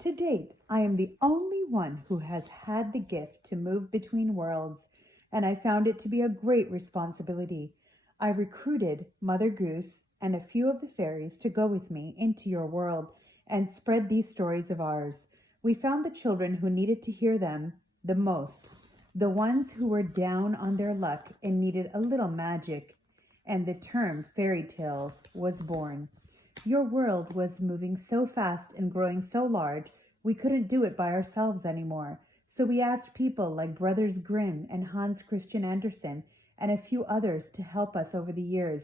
To date, I am the only one who has had the gift to move between worlds, and I found it to be a great responsibility. I recruited Mother Goose and a few of the fairies to go with me into your world and spread these stories of ours. We found the children who needed to hear them the most, the ones who were down on their luck and needed a little magic, and the term fairy tales was born. Your world was moving so fast and growing so large, we couldn't do it by ourselves anymore. So we asked people like Brothers Grimm and Hans Christian Andersen and a few others to help us over the years.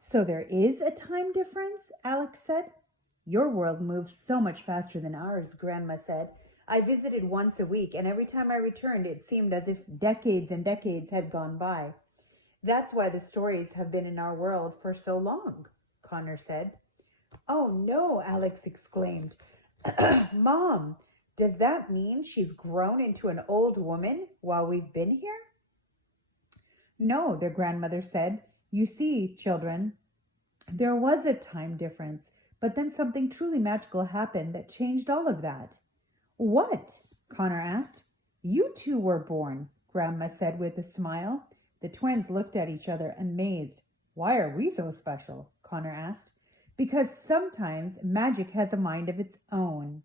So there is a time difference, Alex said. Your world moves so much faster than ours, Grandma said. I visited once a week, and every time I returned, it seemed as if decades and decades had gone by. That's why the stories have been in our world for so long, Connor said. Oh no, Alex exclaimed. Mom, does that mean she's grown into an old woman while we've been here? No, their grandmother said. You see, children, there was a time difference, but then something truly magical happened that changed all of that. What? Connor asked. You two were born, Grandma said with a smile. The twins looked at each other amazed. Why are we so special? Connor asked. Because sometimes magic has a mind of its own,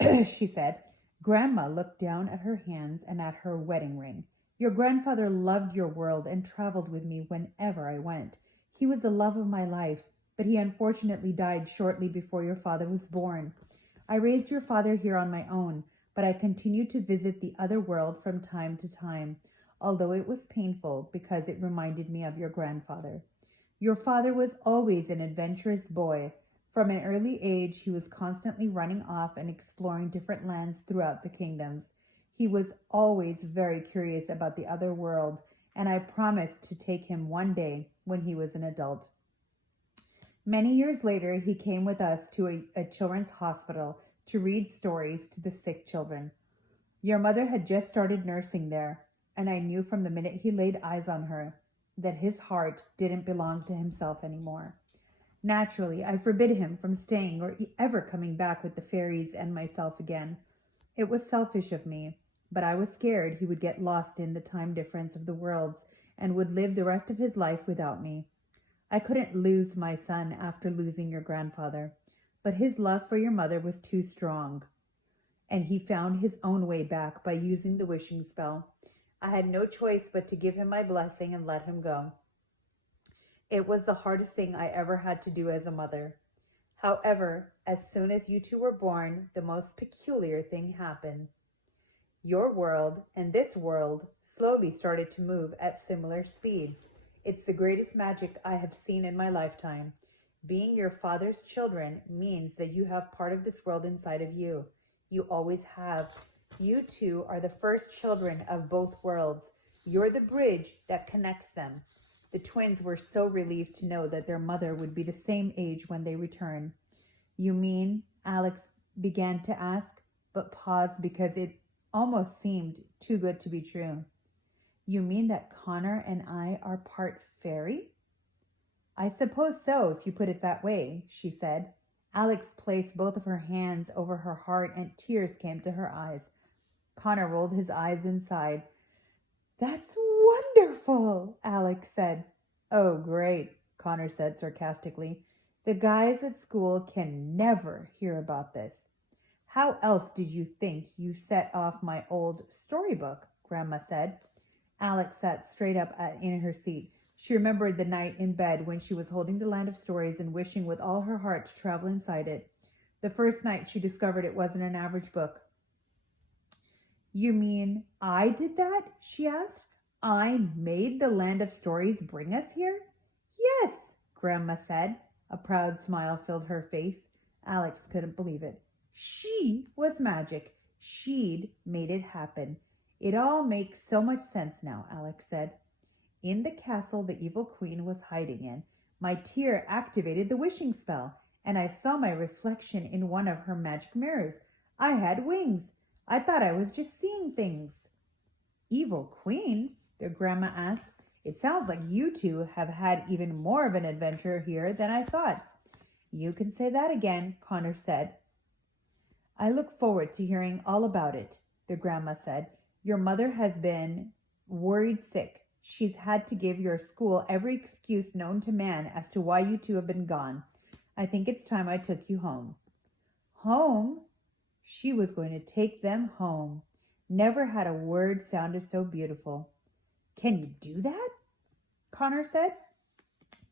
she said. Grandma looked down at her hands and at her wedding ring. Your grandfather loved your world and traveled with me whenever I went. He was the love of my life, but he unfortunately died shortly before your father was born. I raised your father here on my own, but I continued to visit the other world from time to time, although it was painful because it reminded me of your grandfather. Your father was always an adventurous boy. From an early age, he was constantly running off and exploring different lands throughout the kingdoms. He was always very curious about the other world, and I promised to take him one day when he was an adult. Many years later, he came with us to a children's hospital to read stories to the sick children. Your mother had just started nursing there, and I knew from the minute he laid eyes on her that his heart didn't belong to himself anymore. Naturally, I forbid him from staying or ever coming back with the fairies and myself again. It was selfish of me, but I was scared he would get lost in the time difference of the worlds and would live the rest of his life without me. I couldn't lose my son after losing your grandfather, but his love for your mother was too strong, and he found his own way back by using the wishing spell. I had no choice but to give him my blessing and let him go. It was the hardest thing I ever had to do as a mother. However, as soon as you two were born, the most peculiar thing happened. Your world and this world slowly started to move at similar speeds. It's the greatest magic I have seen in my lifetime. Being your father's children means that you have part of this world inside of you. You always have. You two are the first children of both worlds. You're the bridge that connects them. The twins were so relieved to know that their mother would be the same age when they return. You mean? Alex began to ask, but paused because it almost seemed too good to be true. You mean that Connor and I are part fairy? I suppose so, if you put it that way, she said. Alex placed both of her hands over her heart and tears came to her eyes. Connor rolled his eyes and sighed. That's wonderful, Alex said. Oh, great, Connor said sarcastically. The guys at school can never hear about this. How else did you think you set off my old storybook? Grandma said. Alex sat straight up in her seat. She remembered the night in bed when she was holding the land of stories and wishing with all her heart to travel inside it. The first night she discovered it wasn't an average book. You mean I did that? She asked. I made the land of stories bring us here? Yes, Grandma said. A proud smile filled her face. Alex couldn't believe it. She was magic. She'd made it happen. It all makes so much sense now, Alex said. In the castle the evil queen was hiding in, my tear activated the wishing spell, and I saw my reflection in one of her magic mirrors. I had wings. I thought I was just seeing things. Evil queen? Their grandma asked. It sounds like you two have had even more of an adventure here than I thought. You can say that again, Connor said. I look forward to hearing all about it, the grandma said. Your mother has been worried sick. She's had to give your school every excuse known to man as to why you two have been gone. I think it's time I took you home. Home? She was going to take them home. Never had a word sounded so beautiful. Can you do that? Connor said.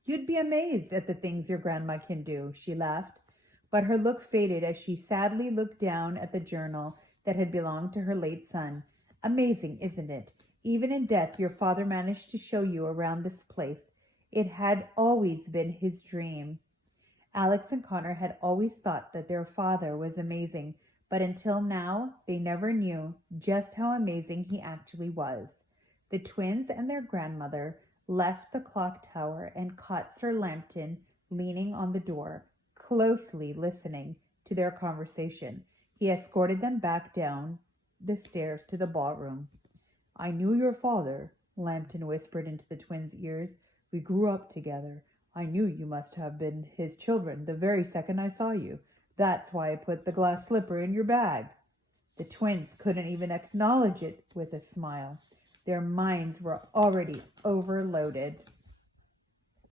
You'd be amazed at the things your grandma can do, she laughed. But her look faded as she sadly looked down at the journal that had belonged to her late son. Amazing, isn't it? Even in death, your father managed to show you around this place. It had always been his dream. Alex and Connor had always thought that their father was amazing, but until now, they never knew just how amazing he actually was. The twins and their grandmother left the clock tower and caught Sir Lambton leaning on the door, closely listening to their conversation. He escorted them back down the stairs to the ballroom. I knew your father, Lambton whispered into the twins' ears. We grew up together. I knew you must have been his children the very second I saw you. That's why I put the glass slipper in your bag. The twins couldn't even acknowledge it with a smile. Their minds were already overloaded.